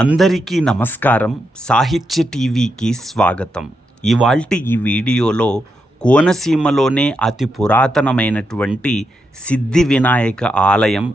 అందరికీ నమస్కారం. సాహిత్య టీవీకి స్వాగతం. ఇవాల్టి ఈ వీడియోలో కోనసీమలోనే అతి పురాతనమైనటువంటి సిద్ధి వినాయక ఆలయం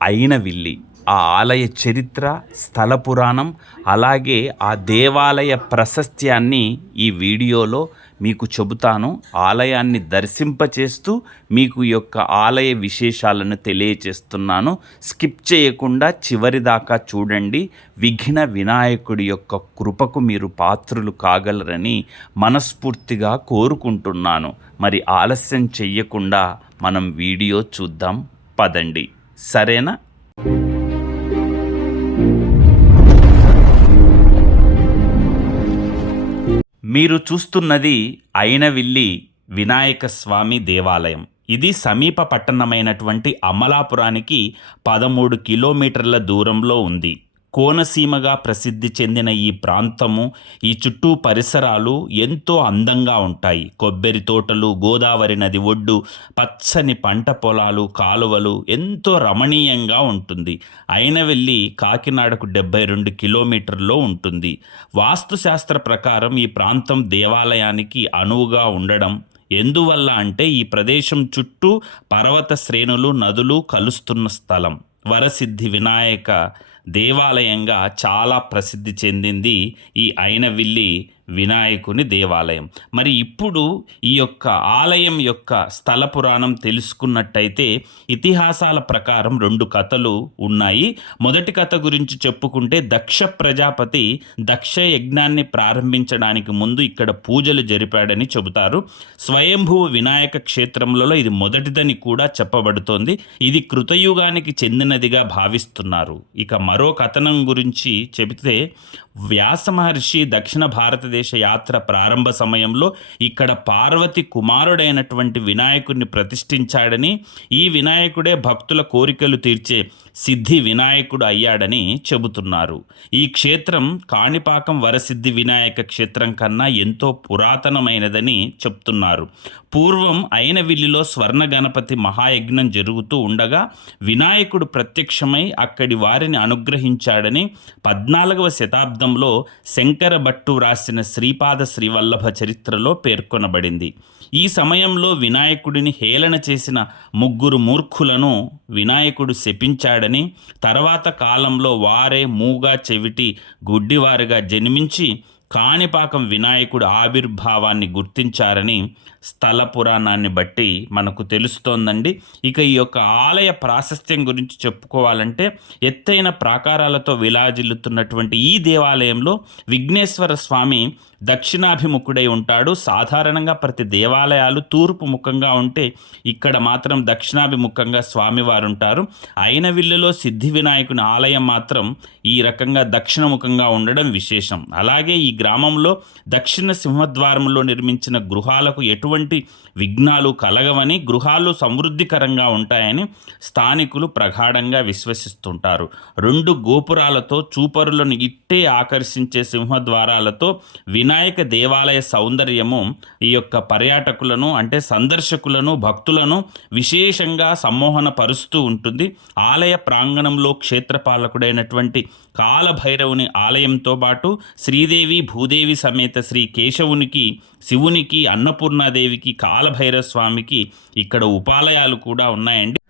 అయినవిల్లి. ఆ ఆలయ చరిత్ర స్థల పురాణం అలాగే ఆ దేవాలయ ప్రశస్త్యాన్ని ఈ వీడియోలో మీకు చెబుతాను ఆలయాన్ని దర్శింపచేస్తూ మీకు యొక్క ఆలయ విశేషాలను తెలియచేస్తున్నాను. స్కిప్ చేయకుండా చివరి దాకా చూడండి. విఘ్న వినాయకుడి యొక్క కృపకు మీరు పాత్రులు కాగలరని మనస్ఫూర్తిగా కోరుకుంటున్నాను. మరి ఆలస్యం చెయ్యకుండా మనం వీడియో చూద్దాం. పదండి. సరేనా? మీరు చూస్తున్నది అయినవిల్లి వినాయక స్వామి దేవాలయం. ఇది సమీప పట్టణమైనటువంటి అమలాపురానికి పదమూడు కిలోమీటర్ల దూరంలో ఉంది. కోనసీమగా ప్రసిద్ధి చెందిన ఈ ప్రాంతము ఈ చుట్టూ పరిసరాలు ఎంతో అందంగా ఉంటాయి. కొబ్బరి తోటలు గోదావరి నది ఒడ్డు పచ్చని పంట పొలాలు కాలువలు ఎంతో రమణీయంగా ఉంటుంది. అయినవెల్లి కాకినాడకు డెబ్బై రెండు కిలోమీటర్లో ఉంటుంది. వాస్తుశాస్త్ర ప్రకారం ఈ ప్రాంతం దేవాలయానికి అనువుగా ఉండడం ఎందువల్ల అంటే ఈ ప్రదేశం చుట్టూ పర్వత శ్రేణులు నదులు కలుస్తున్న స్థలం. వరసిద్ధి వినాయక దేవాలయంగా చాలా ప్రసిద్ధి చెందింది ఈ అయినవిల్లి వినాయకుని దేవాలయం. మరి ఇప్పుడు ఈ యొక్క ఆలయం యొక్క స్థల పురాణం తెలుసుకున్నట్టయితే ఇతిహాసాల ప్రకారం రెండు కథలు ఉన్నాయి. మొదటి కథ గురించి చెప్పుకుంటే దక్ష ప్రజాపతి దక్ష యజ్ఞాన్ని ప్రారంభించడానికి ముందు ఇక్కడ పూజలు జరిపాడని చెబుతారు. స్వయంభూ వినాయక క్షేత్రములలో ఇది మొదటిదని కూడా చెప్పబడుతోంది. ఇది కృతయుగానికి చెందినదిగా భావిస్తున్నారు. ఇక మరో కథనం గురించి చెబితే వ్యాస మహర్షి దక్షిణ భారతదేశ యాత్ర ప్రారంభ సమయంలో ఇక్కడ పార్వతి కుమారుడైనటువంటి వినాయకుడిని ప్రతిష్ఠించాడని ఈ వినాయకుడే భక్తుల కోరికలు తీర్చే సిద్ధి వినాయకుడు అయ్యాడని చెబుతున్నారు. ఈ క్షేత్రం కాణిపాకం వరసిద్ధి వినాయక క్షేత్రం కన్నా ఎంతో పురాతనమైనదని చెప్తున్నారు. పూర్వం అయినవిల్లిలో స్వర్ణ గణపతి మహాయజ్ఞం జరుగుతూ ఉండగా వినాయకుడు ప్రత్యక్షమై అక్కడి వారిని అనుగ్రహించాడని పద్నాలుగవ శతాబ్దంలో శంకర భట్టు రాసిన శ్రీపాద శ్రీవల్లభ చరిత్రలో పేర్కొనబడింది. ఈ సమయంలో వినాయకుడిని హేళన చేసిన ముగ్గురు మూర్ఖులను వినాయకుడు శపించాడని తర్వాత కాలంలో వారే మూగా చెవిటి గుడ్డివారుగా జన్మించి కాణిపాకం వినాయకుడు ఆవిర్భావాన్ని గుర్తించారని స్థల పురాణాన్ని బట్టి మనకు తెలుస్తోందండి. ఇక ఈ యొక్క ఆలయ ప్రాశస్త్యం గురించి చెప్పుకోవాలంటే ఎత్తైన ప్రాకారాలతో విలాజిల్లుతున్నటువంటి ఈ దేవాలయంలో విఘ్నేశ్వర స్వామి దక్షిణాభిముఖుడై ఉంటాడు. సాధారణంగా ప్రతి దేవాలయాలు తూర్పు ముఖంగా ఉంటే ఇక్కడ మాత్రం దక్షిణాభిముఖంగా స్వామివారు ఉంటారు అయిన విల్లులో సిద్ధి వినాయకుని ఆలయం మాత్రం ఈ రకంగా దక్షిణముఖంగా ఉండడం విశేషం. అలాగే ఈ గ్రామంలో దక్షిణ సింహద్వారంలో నిర్మించిన గృహాలకు ఎటువంటి విఘ్నాలు కలగవని గృహాలు సమృద్ధికరంగా ఉంటాయని స్థానికులు ప్రగాఢంగా విశ్వసిస్తుంటారు. రెండు గోపురాలతో చూపరులను ఇట్టే ఆకర్షించే సింహద్వారాలతో వినాయక దేవాలయ సౌందర్యము ఈ యొక్క పర్యాటకులను అంటే సందర్శకులను భక్తులను విశేషంగా సమ్మోహన పరుస్తూ ఉంటుంది. ఆలయ ప్రాంగణంలో క్షేత్రపాలకుడైనటువంటి కాలభైరవుని ఆలయంతో పాటు శ్రీదేవి భూదేవి సమేత శ్రీ కేశవునికి శివునికి అన్నపూర్ణాదేవికి కాలభైరవ స్వామికి ఇక్కడ ఉపాలయాలు కూడా ఉన్నాయండి.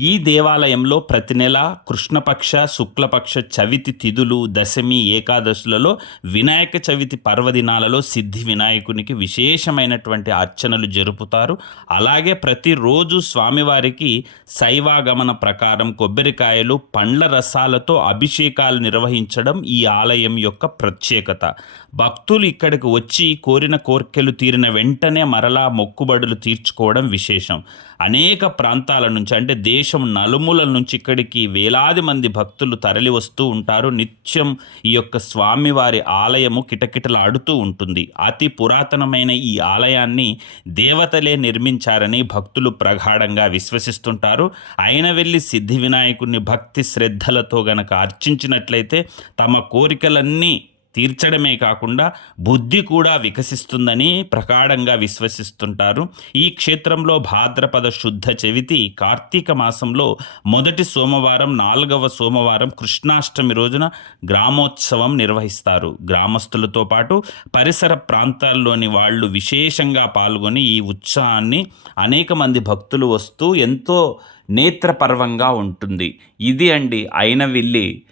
ఈ దేవాలయంలో ప్రతి నెల కృష్ణపక్ష శుక్లపక్ష చవితి తిథులు దశమి ఏకాదశులలో వినాయక చవితి పర్వదినాలలో సిద్ధి వినాయకునికి విశేషమైనటువంటి అర్చనలు జరుపుతారు. అలాగే ప్రతిరోజు స్వామివారికి శైవాగమన ప్రకారం కొబ్బరికాయలు పండ్ల రసాలతో అభిషేకాలు నిర్వహించడం ఈ ఆలయం యొక్క ప్రత్యేకత. భక్తులు ఇక్కడికి వచ్చి కోరిన కోర్కెలు తీరిన వెంటనే మరలా మొక్కుబడులు తీర్చుకోవడం విశేషం. అనేక ప్రాంతాల నుంచి అంటే దేశం నలుమూలల నుంచి ఇక్కడికి వేలాది మంది భక్తులు తరలి వస్తూ ఉంటారు. నిత్యం ఈ యొక్క స్వామివారి ఆలయము కిటకిటలాడుతూ ఉంటుంది. అతి పురాతనమైన ఈ ఆలయాన్ని దేవతలే నిర్మించారని భక్తులు ప్రగాఢంగా విశ్వసిస్తుంటారు. ఆయన వెళ్ళి సిద్ధి వినాయకుడిని భక్తి శ్రద్ధలతో గనక అర్చించినట్లయితే తమ కోరికలన్నీ తీర్చడమే కాకుండా బుద్ధి కూడా వికసిస్తుందని ప్రకాడంగా విశ్వసిస్తుంటారు. ఈ క్షేత్రంలో భాద్రపద శుద్ధ చవితి కార్తీక మాసంలో మొదటి సోమవారం నాలుగవ సోమవారం కృష్ణాష్టమి రోజున గ్రామోత్సవం నిర్వహిస్తారు. గ్రామస్తులతో పాటు పరిసర ప్రాంతాల్లోని వాళ్ళు విశేషంగా పాల్గొని ఈ ఉత్సాహాన్ని అనేక మంది భక్తులు వస్తూ ఎంతో నేత్రపర్వంగా ఉంటుంది. ఇది అండి అయినవిల్లి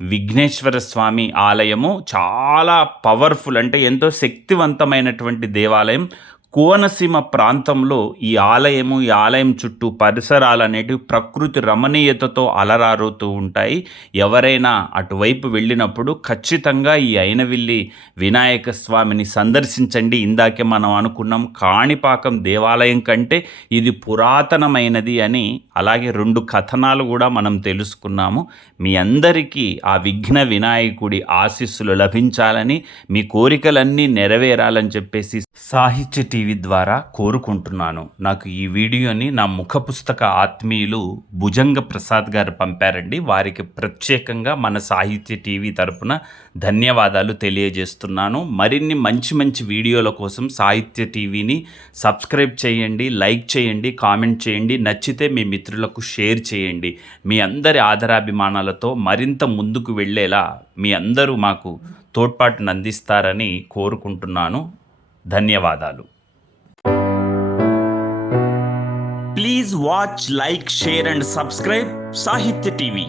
విఘ్నేశ్వర స్వామి ఆలయము చాలా పవర్ఫుల్ అంటే ఎంతో శక్తివంతమైనటువంటి దేవాలయం. కోనసీమ ప్రాంతంలో ఈ ఆలయము ఈ ఆలయం చుట్టూ పరిసరాలు అనేటివి ప్రకృతి రమణీయతతో అలరారుతూ ఉంటాయి. ఎవరైనా అటువైపు వెళ్ళినప్పుడు ఖచ్చితంగా ఈ అయినవిల్లి వినాయక స్వామిని సందర్శించండి. ఇందాకే మనం అనుకున్నాం కాణిపాకం దేవాలయం కంటే ఇది పురాతనమైనది అని అలాగే రెండు కథనాలు కూడా మనం తెలుసుకున్నాము. మీ అందరికీ ఆ విఘ్న వినాయకుడి ఆశీస్సులు లభించాలని మీ కోరికలన్నీ నెరవేరాలని చెప్పేసి సాహిత్య టీవీ ద్వారా కోరుకుంటున్నాను. నాకు ఈ వీడియోని నా ముఖ పుస్తక ఆత్మీయులు భుజంగ ప్రసాద్ గారు పంపారండి. వారికి ప్రత్యేకంగా మన సాహిత్య టీవీ తరపున ధన్యవాదాలు తెలియజేస్తున్నాను. మరిన్ని మంచి మంచి వీడియోల కోసం సాహిత్య టీవీని సబ్స్క్రైబ్ చేయండి లైక్ చేయండి కామెంట్ చేయండి నచ్చితే మీ మిత్రులకు షేర్ చేయండి. మీ అందరి ఆదరాభిమానాలతో మరింత ముందుకు వెళ్ళేలా మీ అందరూ మాకు తోడ్పాటును అందిస్తారని కోరుకుంటున్నాను. ధన్యవాదాలు. Please watch like share and subscribe Sahitya TV